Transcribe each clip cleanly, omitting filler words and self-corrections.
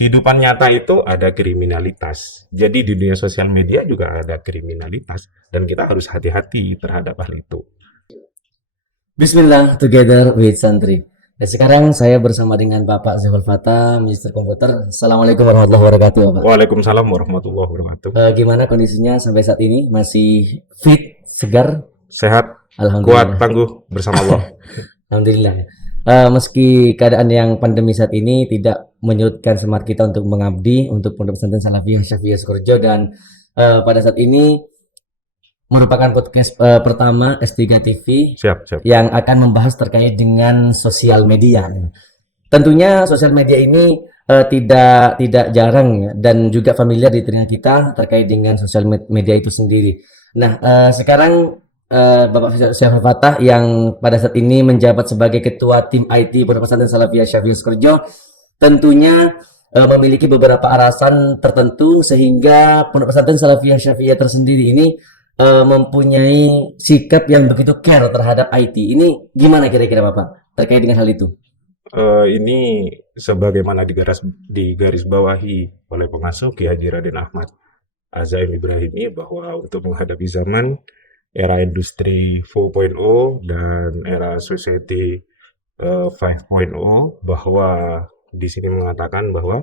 kehidupan nyata itu ada kriminalitas. Jadi di dunia sosial media juga ada kriminalitas dan kita harus hati-hati terhadap hal itu. Bismillah, together with Santri. Dan sekarang saya bersama dengan Bapak Zahul Fatah, Minister Komputer. Assalamualaikum warahmatullahi wabarakatuh, Bapak. Waalaikumsalam warahmatullahi wabarakatuh. Gimana kondisinya sampai saat ini? Masih fit, segar? Sehat, kuat, Alhamdulillah. tangguh bersama Allah. Alhamdulillah. Meski keadaan yang pandemi saat ini tidak menyurutkan semangat kita untuk mengabdi untuk Pondok Pesantren Salafiyah Syafiyah Sukorejo, dan pada saat ini merupakan podcast pertama S3 TV Siap. yang akan membahas terkait dengan sosial media. Tentunya sosial media ini tidak jarang ya, dan juga familiar di telinga kita terkait dengan sosial media itu sendiri. Nah, sekarang Bapak Syafir Fatah yang pada saat ini menjabat sebagai Ketua Tim IT Pondok Pesantren Salafiyah Syafiyah Sukorejo tentunya memiliki beberapa alasan tertentu sehingga Pondok Pesantren Salafiyah Syafiyah tersendiri ini mempunyai sikap yang begitu care terhadap IT. Ini gimana kira-kira Bapak terkait dengan hal itu? Ini sebagaimana digaris bawahi oleh pengasuh Ki Haji Raden Ahmad Azaim Ibrahimi bahwa untuk menghadapi zaman era industri 4.0 dan era society 5.0, bahwa di sini mengatakan bahwa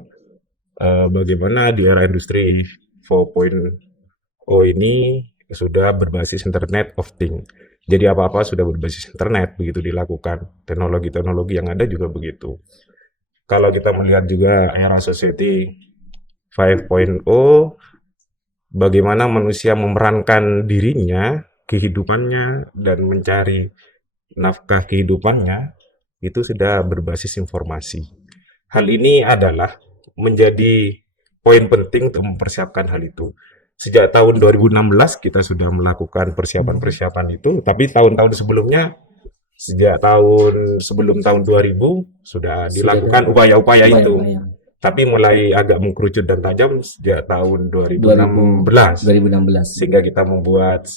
bagaimana di era industri 4.0 ini sudah berbasis Internet of Things. Jadi apa-apa sudah berbasis internet, begitu dilakukan. Teknologi-teknologi yang ada juga begitu. Kalau kita melihat juga era society 5.0, bagaimana manusia memerankan dirinya, kehidupannya, dan mencari nafkah kehidupannya, itu sudah berbasis informasi. Hal ini adalah menjadi poin penting untuk mempersiapkan hal itu. Sejak tahun 2016 kita sudah melakukan persiapan-persiapan itu, tapi tahun-tahun sebelumnya, sejak sebelum tahun 2000 sudah dilakukan upaya-upaya itu. Tapi mulai agak mengkerucut dan tajam sejak tahun 2016. Sehingga kita membuat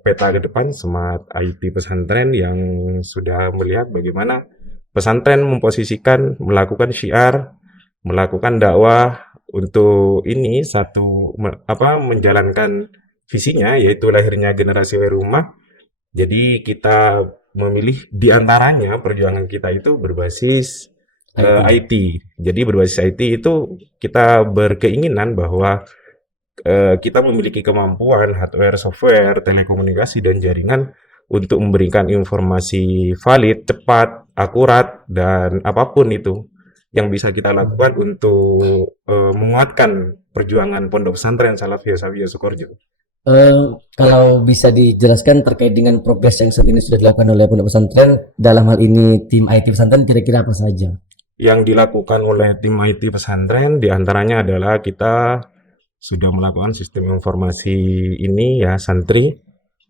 peta ke depan Smart IT Pesantren yang sudah melihat bagaimana pesantren memposisikan, melakukan syiar, melakukan dakwah untuk ini menjalankan visinya, yaitu lahirnya generasi rumah. Jadi kita memilih diantaranya perjuangan kita itu berbasis IT. Jadi berbasis IT itu kita berkeinginan bahwa kita memiliki kemampuan hardware, software, telekomunikasi, dan jaringan untuk memberikan informasi valid, cepat, akurat, dan apapun itu yang bisa kita lakukan untuk menguatkan perjuangan Pondok Pesantren Salafiyah Syafiyah Sukorejo. Kalau bisa dijelaskan terkait dengan progres yang saat ini sudah dilakukan oleh Pondok Pesantren dalam hal ini tim IT Pesantren, kira-kira apa saja? Yang dilakukan oleh tim IT Pesantren diantaranya adalah kita sudah melakukan sistem informasi ini ya, santri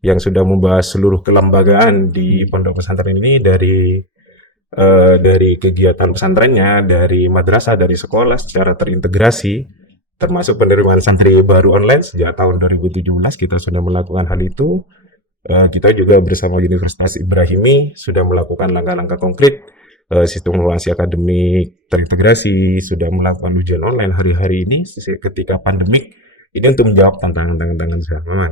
yang sudah membahas seluruh kelembagaan di Pondok Pesantren ini, dari kegiatan pesantrennya, dari madrasah, dari sekolah secara terintegrasi, termasuk penerimaan santri baru online sejak tahun 2017 kita sudah melakukan hal itu. Kita juga bersama Universitas Ibrahimi sudah melakukan langkah-langkah konkret, sistem informasi akademik terintegrasi, sudah melakukan ujian online hari-hari ini ketika pandemik ini untuk menjawab tantangan-tantangan zaman.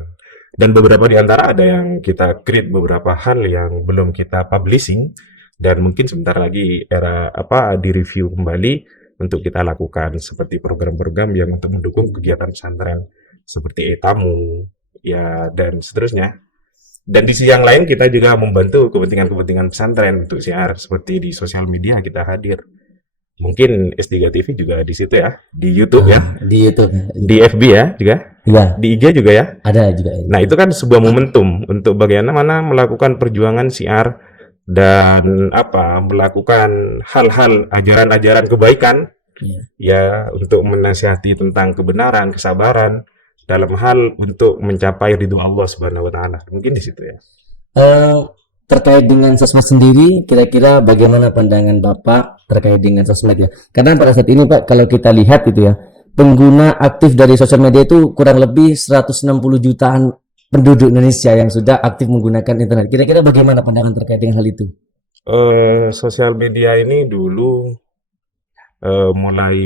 Dan beberapa di antara ada yang kita create beberapa hal yang belum kita publishing, dan mungkin sebentar lagi di-review kembali untuk kita lakukan, seperti program-program yang untuk mendukung kegiatan pesantren seperti e-tamu ya, dan seterusnya. Dan di sisi yang lain kita juga membantu kepentingan-kepentingan pesantren untuk siar, seperti di sosial media kita hadir. Mungkin S3 TV juga di situ ya, di YouTube ya, Di YouTube, di FB ya juga, ya, di IG juga ya. ada juga. Nah, itu kan sebuah momentum untuk bagaimana melakukan perjuangan siar dan melakukan hal-hal ajaran-ajaran kebaikan ya, untuk menasihati tentang kebenaran, kesabaran dalam hal untuk mencapai ridho Allah Subhanahu wa taala. Mungkin di situ ya. Terkait dengan sosmed sendiri, kira-kira bagaimana pandangan Bapak terkait dengan sosmed ya? Karena pada saat ini Pak, kalau kita lihat gitu ya, pengguna aktif dari sosial media itu kurang lebih 160 jutaan penduduk Indonesia yang sudah aktif menggunakan internet. Kira-kira bagaimana pandangan terkait dengan hal itu? Sosial media ini dulu mulai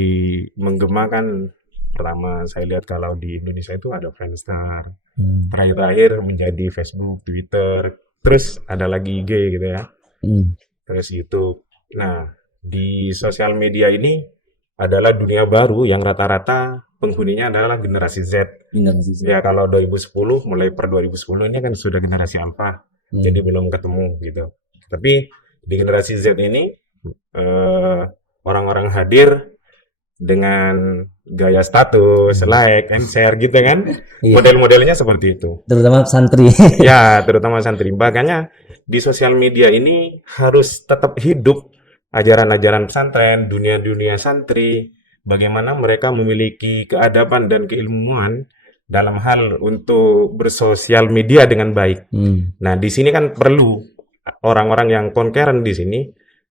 menggema kan, pertama saya lihat kalau di Indonesia itu ada Friendster, Hmm. terakhir-terakhir menjadi Facebook, Twitter, terus ada lagi IG gitu ya, Hmm. terus YouTube. Nah, di sosial media ini adalah dunia baru yang rata-rata penghuninya adalah generasi Z. Generasi Z. Ya, kalau 2010, mulai per 2010 ini kan sudah generasi alpha, jadi Hmm. belum ketemu gitu. Tapi di generasi Z ini eh, orang-orang hadir dengan gaya status, like, and share gitu kan. Iya, Model-modelnya seperti itu. terutama santri. Ya, terutama santri. Makanya di sosial media ini harus tetap hidup ajaran-ajaran pesantren, dunia-dunia santri, bagaimana mereka memiliki keadaban dan keilmuan dalam hal untuk bersosial media dengan baik. Hmm. Nah, di sini kan perlu orang-orang yang concern di sini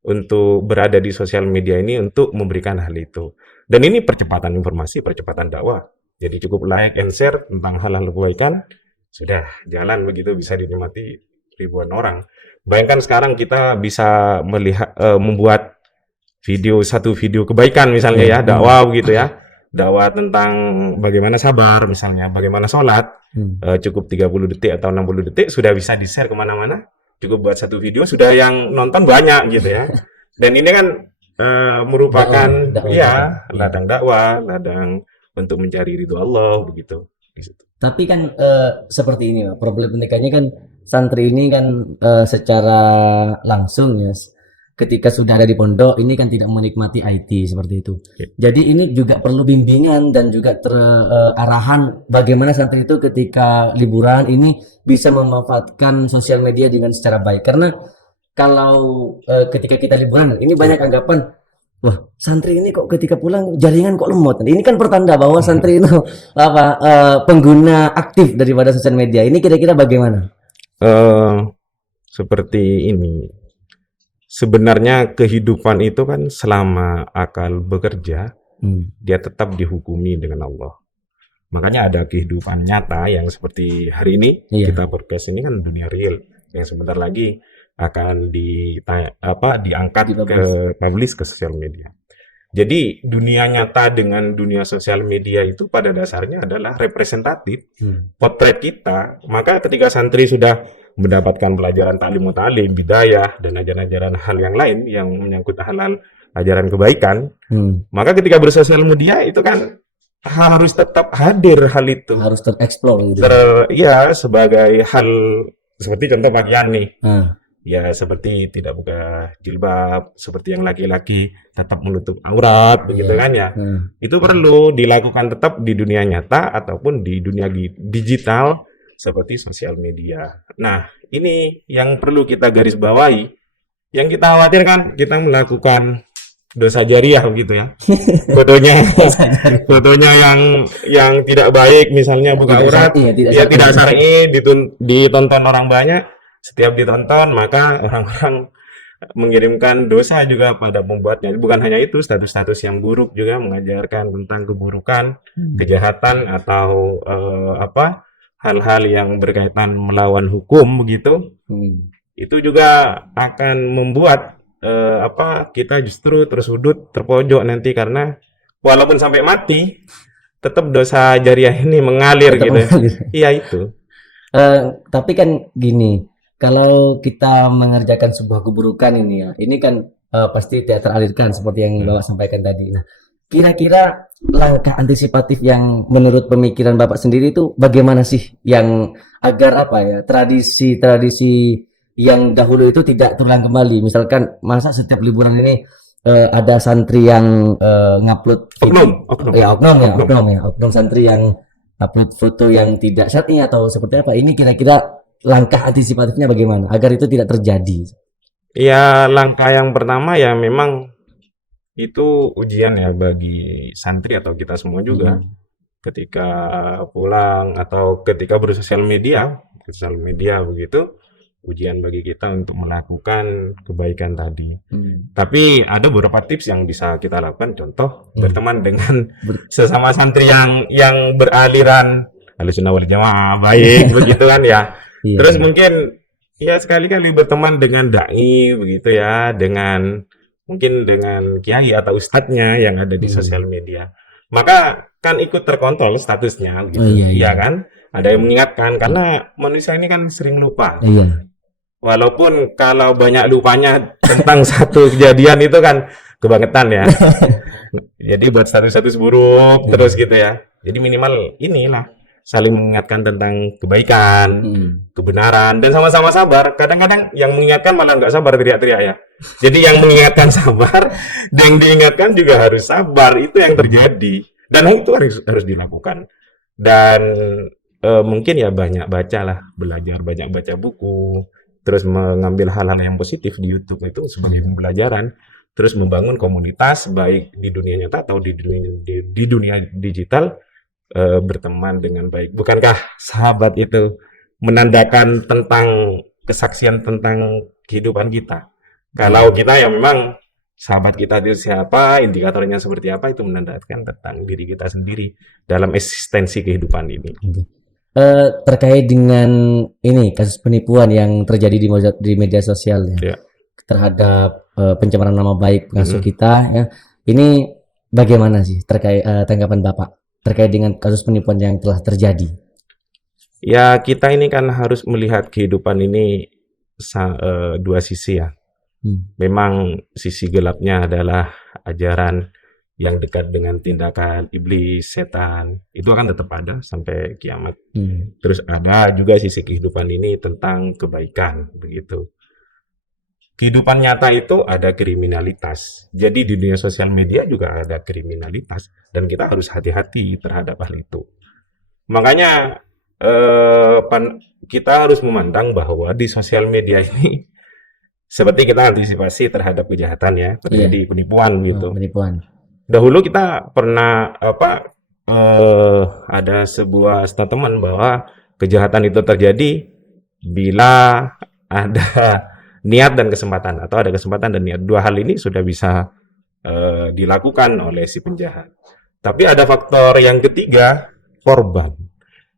untuk berada di sosial media ini untuk memberikan hal itu. Dan ini percepatan informasi, percepatan dakwah. Jadi cukup like and share tentang hal-hal kebaikan, sudah jalan begitu bisa dinikmati ribuan orang. Bayangkan sekarang kita bisa melihat membuat satu video kebaikan misalnya ya, dakwah begitu ya. Dakwah tentang bagaimana sabar misalnya, bagaimana sholat, Hmm. cukup 30 detik atau 60 detik sudah bisa di-share kemana-mana. Cukup buat satu video sudah yang nonton banyak gitu ya. Dan ini kan merupakan Dakwah ya juga. ladang dakwah, ladang untuk mencari ridho Allah begitu. Di situ. Tapi kan seperti ini, Pak. Problematikanya kan santri ini kan secara langsung ya, ketika sudah ada di pondok ini kan tidak menikmati IT seperti itu. Oke. Jadi ini juga perlu bimbingan dan juga arahan bagaimana santri itu ketika liburan ini bisa memanfaatkan sosial media dengan secara baik. Karena kalau ketika kita liburan ini banyak anggapan, wah santri ini kok ketika pulang jaringan kok lemot. Ini kan pertanda bahwa santri itu apa pengguna aktif daripada sosial media. Ini kira-kira bagaimana? Seperti ini. Sebenarnya kehidupan itu kan selama akal bekerja, dia tetap dihukumi dengan Allah. Makanya ada kehidupan nyata yang seperti hari ini, Iya. kita podcast ini kan dunia real, yang sebentar lagi akan diangkat ke publish ke sosial media. Jadi dunia nyata dengan dunia sosial media itu pada dasarnya adalah representatif potret kita. Maka ketika santri sudah mendapatkan pelajaran taklim mutalim, bidayah, dan ajaran-ajaran hal yang lain yang menyangkut hal-hal ajaran kebaikan, maka ketika bersosial media itu kan harus tetap hadir hal itu. Harus tereksplor gitu. Ya, sebagai hal seperti contoh pakaian nih. Ah. Ya, seperti tidak buka jilbab, seperti yang laki-laki tetap menutup aurat, begitu kan ya. Itu perlu dilakukan tetap di dunia nyata ataupun di dunia digital seperti sosial media. Nah, ini yang perlu kita garis bawahi. Yang kita khawatirkan kita melakukan dosa jariah begitu ya. Fotonya yang tidak baik, misalnya buka aurat, ya tidak syar'i, ditonton orang banyak. Setiap ditonton maka orang-orang mengirimkan dosa juga pada pembuatnya. Bukan hanya itu, status-status yang buruk juga mengajarkan tentang keburukan, kejahatan atau hal-hal yang berkaitan melawan hukum begitu. Itu juga akan membuat kita justru tersudut, terpojok nanti, karena walaupun sampai mati tetap dosa jariah ini mengalir gitu. Iya itu. Tapi kan gini, kalau kita mengerjakan sebuah keburukan ini ya, ini kan pasti tidak teralirkan seperti yang Bapak sampaikan tadi. Nah, kira-kira langkah antisipatif yang menurut pemikiran Bapak sendiri itu bagaimana sih, yang agar apa ya, tradisi-tradisi yang dahulu itu tidak terulang kembali? Misalkan masa setiap liburan ini ada santri yang ngupload oknum santri yang upload foto yang tidak syar'i atau seperti apa? Ini kira-kira langkah antisipatifnya bagaimana agar itu tidak terjadi? Ya, langkah yang pertama ya memang itu ujian ya bagi santri atau kita semua juga. Ketika pulang atau ketika bersosial media begitu, ujian bagi kita untuk melakukan kebaikan tadi. Tapi ada beberapa tips yang bisa kita lakukan. Contoh, berteman dengan sesama santri yang beraliran Ahlussunnah wal Jamaah baik begitu kan ya. Terus mungkin ya sekali-kali berteman dengan dai begitu ya, dengan mungkin dengan kiai atau ustadznya yang ada di Hmm. sosial media. Maka kan ikut terkontrol statusnya Oh gitu. iya iya. Iya kan? Ada yang mengingatkan karena manusia ini kan sering lupa. Iya. Walaupun kalau banyak lupanya tentang satu kejadian itu kan kebangetan ya. Jadi buat status-status buruk terus Iya. gitu ya. Jadi minimal inilah saling mengingatkan tentang kebaikan, Hmm. kebenaran, dan sama-sama sabar. Kadang-kadang yang mengingatkan malah nggak sabar teriak-teriak ya. Jadi yang mengingatkan sabar, dan yang diingatkan juga harus sabar. Itu yang terjadi. Dan itu harus dilakukan. Dan mungkin ya banyak baca lah, belajar banyak baca buku, terus mengambil hal-hal yang positif di YouTube itu sebagai Hmm. pembelajaran, terus membangun komunitas baik di dunia nyata atau di dunia digital, berteman dengan baik. Bukankah sahabat itu menandakan tentang kesaksian tentang kehidupan kita? Kalau Iya. kita ya memang sahabat kita itu siapa, indikatornya seperti apa, itu menandakan tentang diri kita sendiri dalam eksistensi kehidupan ini. Oke. Terkait dengan ini kasus penipuan yang terjadi di media sosial ya Ya. terhadap pencemaran nama baik pengasuh Mm-mm. kita ya. Ini bagaimana sih terkait tanggapan Bapak terkait dengan kasus penipuan yang telah terjadi? Ya, kita ini kan harus melihat kehidupan ini dua sisi ya. Hmm. Memang sisi gelapnya adalah ajaran yang dekat dengan tindakan iblis, setan. Itu akan tetap ada sampai kiamat. Hmm. Terus ada juga sisi kehidupan ini tentang kebaikan, begitu. Kehidupan nyata itu ada kriminalitas. Jadi di dunia sosial media juga ada kriminalitas. Dan kita harus hati-hati terhadap hal itu. Makanya kita harus memandang bahwa di sosial media ini seperti kita antisipasi terhadap kejahatan ya, Iya. terjadi penipuan gitu. Penipuan. Dahulu kita pernah ada sebuah statement bahwa kejahatan itu terjadi bila ada niat dan kesempatan, atau ada kesempatan dan niat. Dua hal ini sudah bisa dilakukan oleh si penjahat. Tapi ada faktor yang ketiga, korban.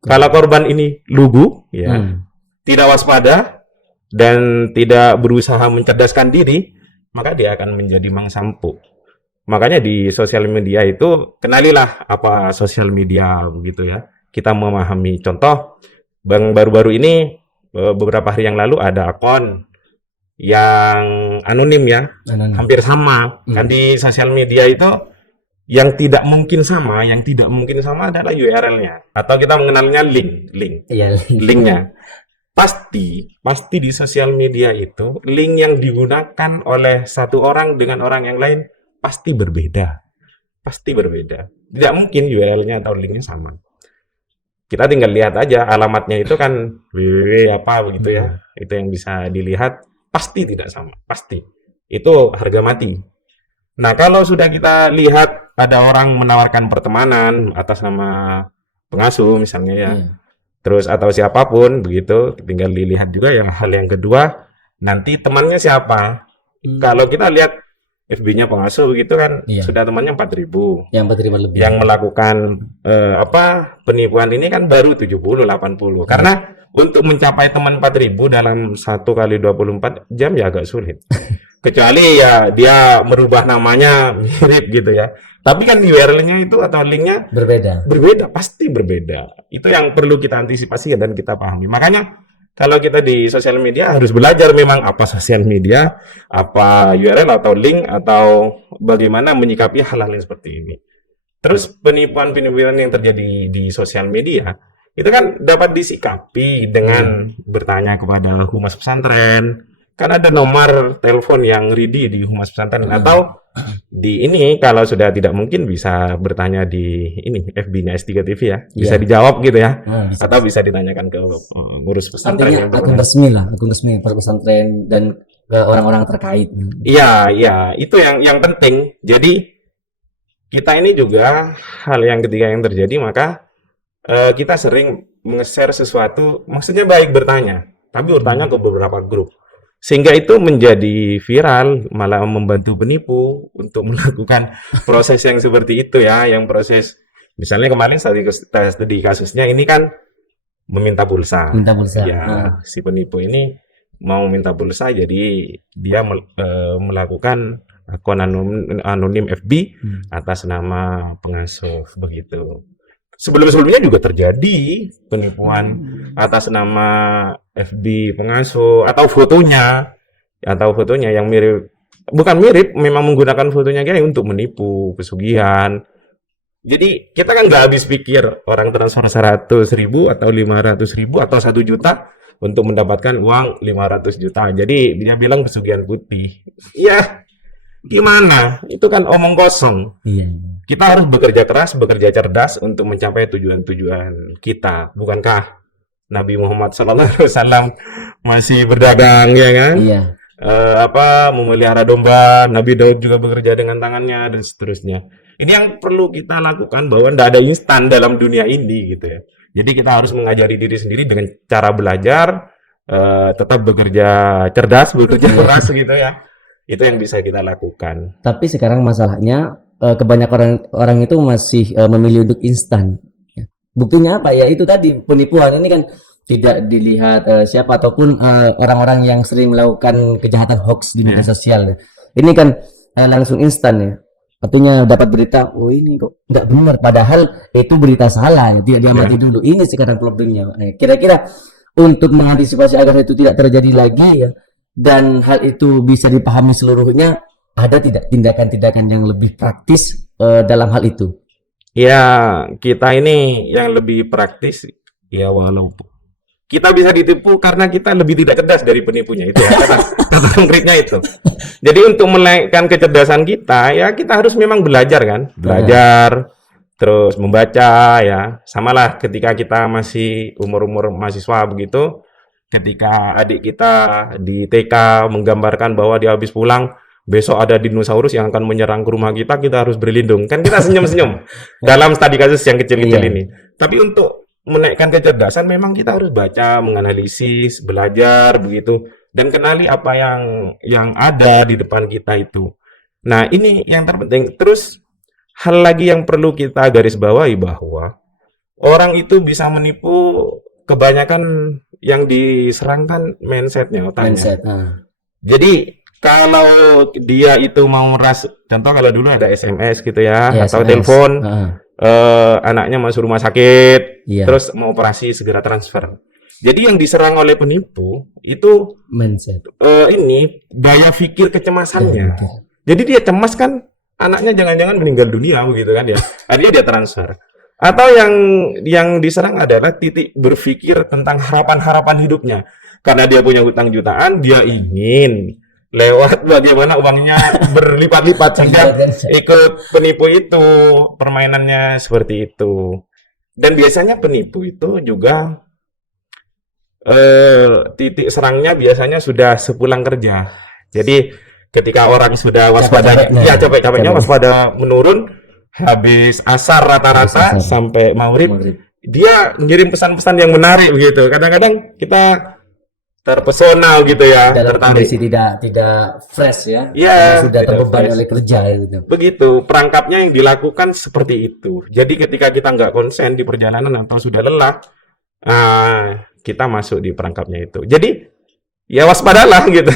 Kalau korban ini lugu, ya, Hmm. tidak waspada dan tidak berusaha mencerdaskan diri, maka dia akan menjadi mangsa empuk. Makanya di sosial media itu kenalilah apa sosial media begitu ya. Kita memahami. Contoh, baru-baru ini beberapa hari yang lalu ada akun yang anonim ya, Anonim. hampir sama. Kan di sosial media itu yang tidak mungkin sama adalah URL-nya, atau kita mengenalnya link. Iya. Linknya pasti di sosial media itu link yang digunakan oleh satu orang dengan orang yang lain pasti berbeda. Tidak mungkin URL-nya atau linknya sama. Kita tinggal lihat aja alamatnya itu kan www apa begitu ya. Itu yang bisa dilihat, pasti tidak sama, pasti. Itu harga mati. Nah, kalau sudah kita lihat ada orang menawarkan pertemanan atas nama pengasuh misalnya ya, terus atau siapapun begitu, tinggal dilihat juga yang hal yang kedua, nanti temannya siapa. Kalau kita lihat FB-nya pengasuh begitu kan, sudah temannya 4.000. Yang 4.000 lebih. Yang melakukan penipuan ini kan baru 70, 80. Karena untuk mencapai teman 4.000 dalam 1 kali 24 jam ya agak sulit. Kecuali ya dia merubah namanya mirip gitu ya. Tapi kan URL-nya itu atau link-nya berbeda, pasti berbeda. Itu yang perlu kita antisipasi dan kita pahami. Makanya kalau kita di sosial media harus belajar memang apa sosial media, apa URL atau link, atau bagaimana menyikapi hal-hal yang seperti ini. Terus penipuan-penipuan yang terjadi di sosial media itu kan dapat disikapi dengan bertanya kepada humas pesantren. Kan ada nomor telepon yang ready di humas pesantren, atau di ini kalau sudah tidak mungkin bisa bertanya di ini FB-nya S3 TV ya, bisa dijawab gitu ya, atau bisa ditanyakan ke ngurus pesantren yang akun resmi pesantren dan ke orang-orang terkait. Iya, itu yang penting. Jadi kita ini juga hal yang ketiga yang terjadi, maka kita sering nge-share sesuatu, maksudnya baik bertanya, tapi bertanya ke beberapa grup. Sehingga itu menjadi viral, malah membantu penipu untuk melakukan proses yang seperti itu ya, yang proses misalnya kemarin studi kasusnya ini kan meminta pulsa. Ya, si penipu ini mau minta pulsa, jadi dia melakukan akun anonim FB atas nama pengasuh begitu. Sebelum-sebelumnya juga terjadi penipuan atas nama FB pengasuh atau fotonya yang mirip, bukan mirip, memang menggunakan fotonya kayak untuk menipu pesugihan. Jadi kita kan nggak habis pikir orang transfer 100.000 atau 500.000 atau 1 juta untuk mendapatkan uang 500 juta. Jadi dia bilang pesugihan putih. Iya, gimana? Itu kan omong kosong. Iya. Kita harus bekerja keras, bekerja cerdas untuk mencapai tujuan-tujuan kita. Bukankah Nabi Muhammad SAW masih berdagang, ya kan? Iya. Memelihara domba. Nabi Daud juga bekerja dengan tangannya dan seterusnya. Ini yang perlu kita lakukan, bahwa tidak ada instan dalam dunia ini gitu ya. Jadi kita harus mengajari diri sendiri dengan cara belajar, tetap bekerja cerdas, bekerja keras gitu ya. Itu yang bisa kita lakukan. Tapi sekarang masalahnya kebanyakan orang itu masih memilih untuk instan. Ya. Buktinya apa ya? Itu tadi penipuan ini kan tidak dilihat siapa ataupun orang-orang yang sering melakukan kejahatan hoax di media sosial. Ini kan langsung instan ya. Artinya dapat berita, oh ini kok nggak benar, padahal itu berita salah, tidak diamati dulu. Ini sekarang problemnya. Kira-kira untuk mengantisipasi agar itu tidak terjadi lagi ya, dan hal itu bisa dipahami seluruhnya, ada tidak tindakan-tindakan yang lebih praktis dalam hal itu? Ya, kita ini yang lebih praktis, ya walaupun kita bisa ditipu karena kita lebih tidak cerdas dari penipunya, itu ya, kata konkretnya itu. Jadi untuk menaikkan kecerdasan kita, ya kita harus memang belajar kan, belajar, terus membaca ya. Samalah ketika kita masih umur-umur mahasiswa begitu, ketika adik kita di TK menggambarkan bahwa dia habis pulang, besok ada dinosaurus yang akan menyerang ke rumah kita, kita harus berlindung. Kan kita senyum-senyum dalam studi kasus yang kecil-kecil ini. Tapi untuk menaikkan kecerdasan memang kita harus baca, menganalisis, belajar begitu, dan kenali apa yang ada di depan kita itu. Nah, ini yang terpenting. Terus hal lagi yang perlu kita garis bawahi, bahwa orang itu bisa menipu kebanyakan yang diserangkan mindsetnya, otaknya. Jadi kalau dia itu mau contoh kalau dulu ada SMS gitu ya, atau SMS, telepon, anaknya masuk rumah sakit, terus mau operasi segera transfer. Jadi yang diserang oleh penipu itu mindset, ini daya pikir kecemasannya. Jadi dia cemas kan anaknya jangan-jangan meninggal dunia begitu kan ya. Akhirnya dia transfer. Atau yang diserang adalah titik berpikir tentang harapan-harapan hidupnya. Karena dia punya hutang jutaan, dia ingin lewat bagaimana uangnya berlipat-lipat sehingga ikut penipu itu, permainannya seperti itu. Dan biasanya penipu itu juga titik serangnya biasanya sudah sepulang kerja. Jadi ketika orang sudah waspada, capek-capeknya waspada menurun, habis asar rata-rata sampai maghrib, dia ngirim pesan-pesan yang menarik begitu. Kadang-kadang kita terpesona gitu ya, tertarik. Tidak fresh ya, sudah terbebani oleh kerja gitu. Begitu, perangkapnya yang dilakukan seperti itu. Jadi ketika kita nggak konsen di perjalanan atau sudah lelah, kita masuk di perangkapnya itu. Jadi ya waspadalah gitu.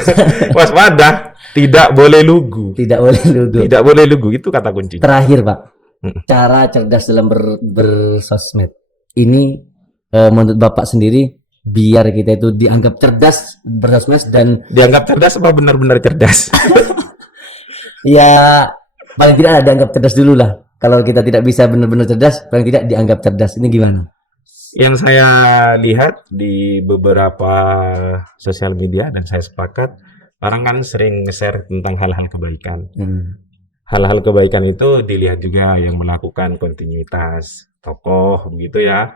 Waspada, tidak boleh lugu. Tidak boleh lugu, itu kata kunci. Terakhir, Pak. Cara cerdas dalam bersosmed. Ini menurut Bapak sendiri, biar kita itu dianggap cerdas bersosmed dan dianggap cerdas apa benar-benar cerdas? Ya, paling tidak ada dianggap cerdas dulu lah. Kalau kita tidak bisa benar-benar cerdas, paling tidak dianggap cerdas. Ini gimana? Yang saya lihat di beberapa sosial media, dan saya sepakat, orang kan sering nge-share tentang hal-hal kebaikan. Hal-hal kebaikan itu dilihat juga yang melakukan kontinuitas tokoh begitu ya.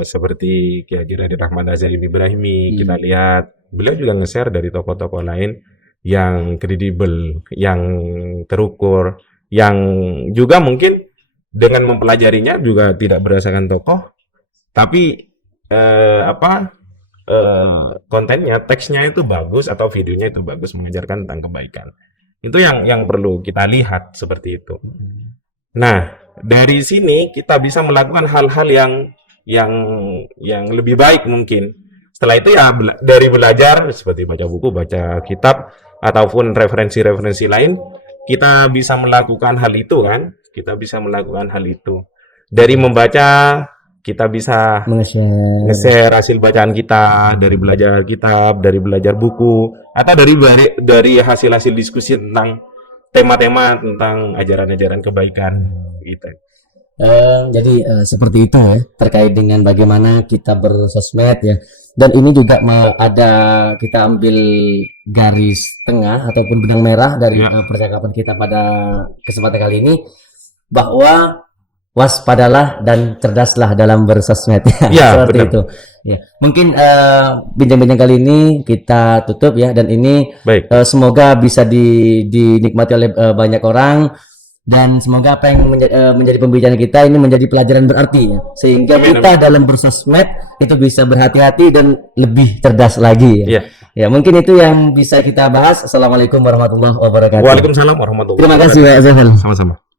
Seperti Kiai Haji Raden Rahmat Azhari Ibrahimi, kita lihat beliau juga nge-share dari tokoh-tokoh lain yang kredibel, yang terukur, yang juga mungkin dengan mempelajarinya juga tidak berdasarkan tokoh, tapi kontennya, teksnya itu bagus atau videonya itu bagus, mengajarkan tentang kebaikan. Itu yang perlu kita lihat seperti itu. Nah, dari sini kita bisa melakukan hal-hal yang lebih baik mungkin. Setelah itu ya dari belajar seperti baca buku, baca kitab, ataupun referensi-referensi lain, kita bisa melakukan hal itu kan? Kita bisa melakukan hal itu. Dari membaca, kita bisa Nge-share. nge-share hasil bacaan kita, dari belajar kitab, dari belajar buku, atau dari hasil-hasil diskusi tentang tema-tema tentang ajaran-ajaran kebaikan gitu. Jadi seperti itu ya terkait dengan bagaimana kita bersosmed ya. Dan ini juga ada kita ambil garis tengah ataupun benang merah dari Ya. percakapan kita pada kesempatan kali ini, bahwa waspadalah dan cerdaslah dalam bersosmed ya. Ya, Seperti benar. itu. Ya. Mungkin bincang-bincang kali ini kita tutup ya, dan ini Baik. semoga bisa dinikmati oleh banyak orang, dan semoga apa yang menjadi pembicaraan kita ini menjadi pelajaran berarti ya, sehingga Amin, kita dalam bersosmed itu bisa berhati-hati dan lebih cerdas lagi ya. Iya. Ya, mungkin itu yang bisa kita bahas. Assalamualaikum warahmatullahi wabarakatuh. Waalaikumsalam warahmatullahi Terima kasih wabarakatuh. Pak Zafal. Sama-sama.